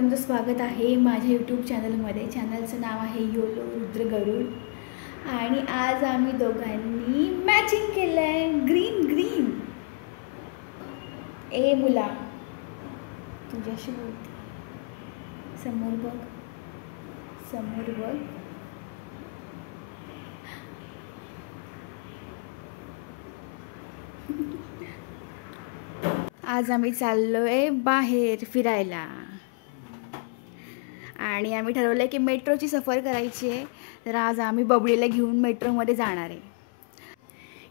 तुमचं स्वागत आहे माझ्या यूट्यूब चॅनलमध्ये। चॅनलचं नाव आहे योलो रुद्र गरुड आणि आज आम्ही दोघांनी मॅचिंग केलं आहे ग्रीन ग्रीन। ए मुला तुझ्याशी बोलते, समोर बघ, समोर बघ। आज आम्ही चाललोय बाहेर फिरायला आणि आम्ही ठरवलं की मेट्रोची सफर करायची आहे। तर आज आम्ही बबडीला घेऊन मेट्रोमध्ये जाणार आहे।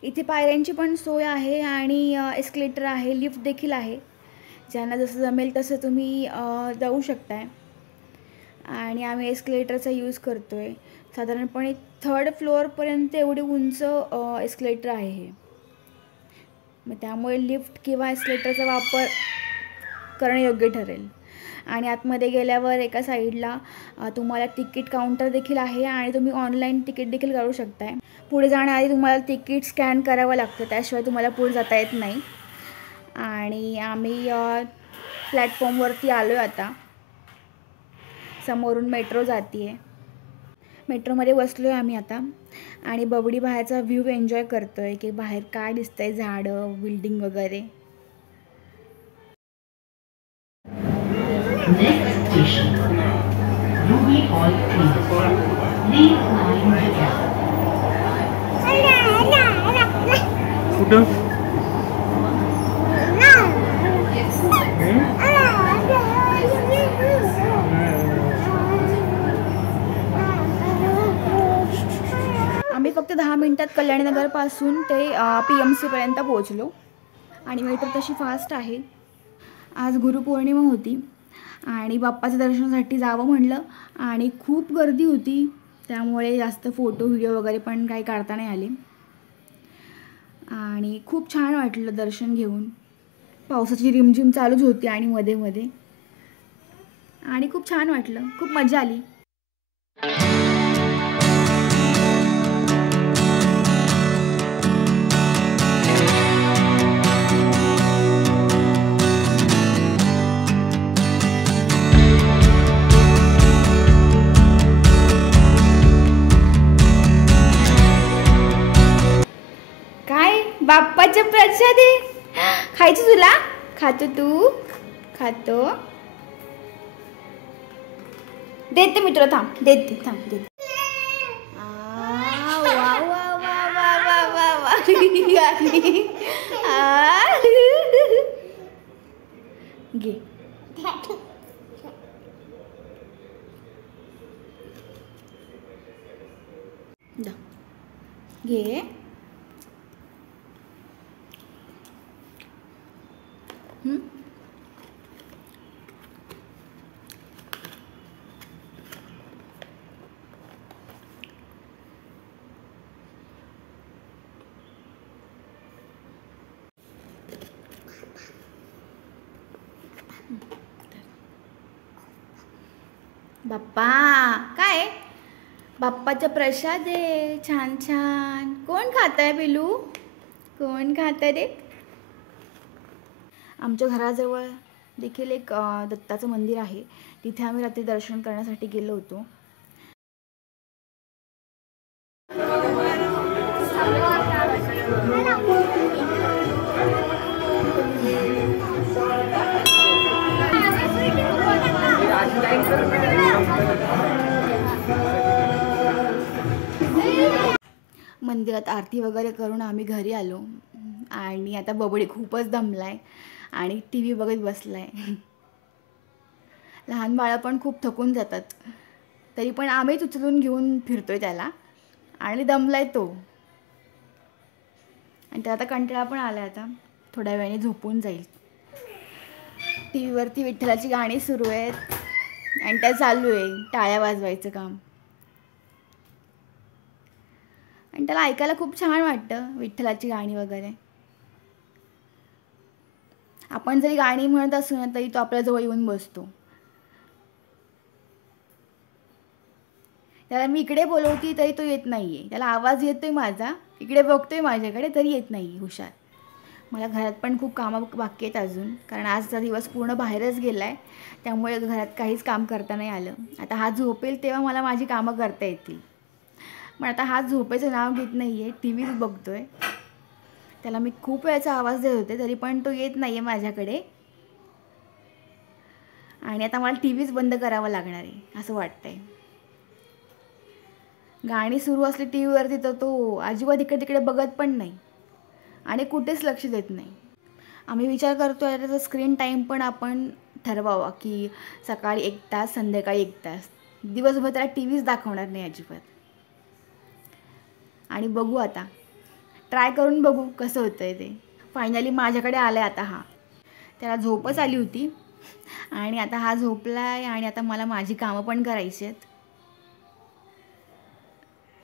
इथे पायऱ्यांची पण सोय आहे आणि एस्केलेटर आहे, लिफ्ट देखील आहे। ज्यांना जसं जमेल तसं तुम्ही जाऊ शकताय। आणि आम्ही एस्केलेटरचा यूज करतोय। साधारणपणे 3rd फ्लोअरपर्यंत एवढी उंच एस्केलेटर आहे हे। मग त्यामुळे लिफ्ट किंवा एस्केलेटरचा वापर करणे योग्य ठरेल। आणि आतमध्ये गेल्यावर एका साईडला तुम्हाला तिकीट काउंटर देखील आहे आणि तुम्ही ऑनलाईन तिकीट देखील काढू शकताय। पुढे जाण्याआधी तुम्हाला तिकीट स्कॅन करावं लागतं, त्याशिवाय तुम्हाला पुढे जाता येत नाही। आणि आम्ही प्लॅटफॉर्मवरती आलो आहे आता। समोरून मेट्रो जाते आहे। मेट्रोमध्ये बसलो आहे आम्ही आता आणि बबडी बाहेरचा व्ह्यू एन्जॉय करतो आहे की बाहेर काय दिसतंय, झाडं, बिल्डिंग वगैरे। आम्ही फक्त 10 मिनिटात कल्याणनगरपासून ते PMC पर्यंत पोहोचलो आणि मेट्रो तशी फास्ट आहे। आज गुरुपौर्णिमा होती आणि बाप्पाच्या दर्शनासाठी जावं म्हणलं आणि खूप गर्दी होती, त्यामुळे जास्त फोटो व्हिडिओ वगैरे पण काही काढता नाही आले। आणि खूप छान वाटलं दर्शन घेऊन। पावसाची रिमझिम चालूच होती आणि मध्ये मध्ये, आणि खूप छान वाटलं, खूप मजा आली। काय बाप्पाचे प्रसाद आहे, खायचं तुला? खातो तू? खातो? देते मी तुला, थांब देते, थांब देते। वा वा वा वा वा वा वा घे घे। बाप्पा काय? बाप्पाचा प्रसाद आहे, छान छान। कोण खातंय पिलू? कोण खातं रे? आमच्या घराजवळ देखील एक दत्ताचं मंदिर आहे, तिथे आम्ही रात्री दर्शन करण्यासाठी गेलो होतो। मंदिरात आरती वगैरे करून आम्ही घरी आलो आणि आता बबडी खूपच दमलाय आणि TV बघत बसलाय। लहान बाळं पण खूप थकून जातात, तरी पण आम्हीच उचलून घेऊन फिरतोय त्याला आणि दमलाय तो। आणि त्याला आता कंटाळा पण आलाय, आता थोड्या वेळाने झोपून जाईल। TV वरती विठ्ठलाची गाणी सुरू आहेत आणि त्या चालू आहे टाळ्या वाजवायचं काम। आणि त्याला ऐकायला खूप छान वाटतं विठ्ठलाची गाणी वगैरे। आपण जरी गाणी म्हणत असू ना तरी तो आपल्या जवळ येऊन बसतो। त्याला मी इकडे बोलवते तरी तो येत नाहीये, त्याला आवाज येतोय माझा, इकडे बघतोय माझ्याकडे तरी येत नाही हुशार। मला घरात पण खूप कामं बाकी आहेत अजून, कारण आजचा दिवस पूर्ण बाहेरच गेला आहे. त्यामुळे घरात काहीच काम करता नाही आलं. आता हा झोपेल तेव्हा मला माझी कामं करता येतील. पण आता हा झोपेचं नाव घेत नाही आहे, टी व्हीच बघतो आहे. त्याला मी खूप वेळेचा आवाज देत होते, तरी पण तो येत नाही आहे माझ्याकडे. आणि आता मला टी व्हीच बंद करावा लागणार आहे असं वाटतंय. गाणी सुरू असली टी व्हीवरती तर तो अजिबात इकडे तिकडे बघत पण नाही आणि कुठेच लक्ष देत नाही. आम्ही विचार करतो आहे त्याचा स्क्रीन टाईम पण आपण ठरवावा, की सकाळी 1 तास, संध्याकाळी 1 तास. दिवसभर त्याला टी व्हीच दाखवणार नाही अजिबात. आणि बघू आता, ट्राय करून बघू कसं होतं आहे ते. फायनली माझ्याकडे आला आहे आता हा. त्याला झोपच आली होती आणि आता हा झोपला आहे आणि आता मला माझी कामं पण करायची आहेत.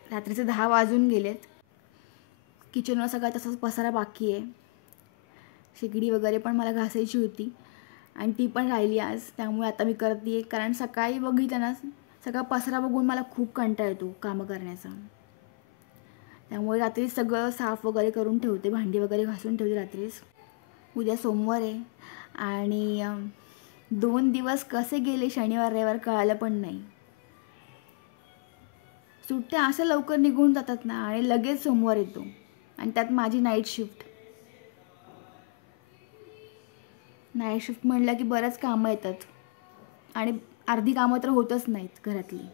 रात्रीचे 10 वाजून गेलेत. किचनवर सगळा तसाच पसारा बाकी आहे. शेगडी वगैरे पण मला घासायची होती आणि ती पण राहिली आज. त्यामुळे आता मी करते आहे, कारण सकाळी बघितलं ना सगळा पसारा बघून मला खूप कंटाळा येतो कामं करण्याचा. त्यामुळे रात्री सगळं साफ वगैरे करून ठेवते, भांडी वगैरे घासून ठेवते रात्रीच. उद्या सोमवार आहे आणि 2 दिवस कसे गेले शनिवार रविवार कळालं पण नाही. सुट्ट्या असं लवकर निघून जातात ना आणि लगेच सोमवार येतो आणि त्यात माझी नाईट शिफ्ट. नाईट शिफ्ट म्हटलं की बरंच कामं येतात आणि अर्धी कामं तर होतच नाहीत घरातली.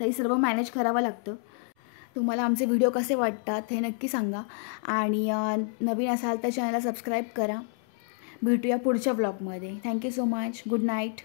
तरी सर्व मॅनेज करावं लागतं. तुम्हाला आमचे व्हिडिओ कसे वाटतात हे नक्की सांगा आणि नवीन असाल तर चॅनलला सबस्क्राईब करा. भेटूया पुढच्या ब्लॉगमध्ये. Thank you so much. Good night.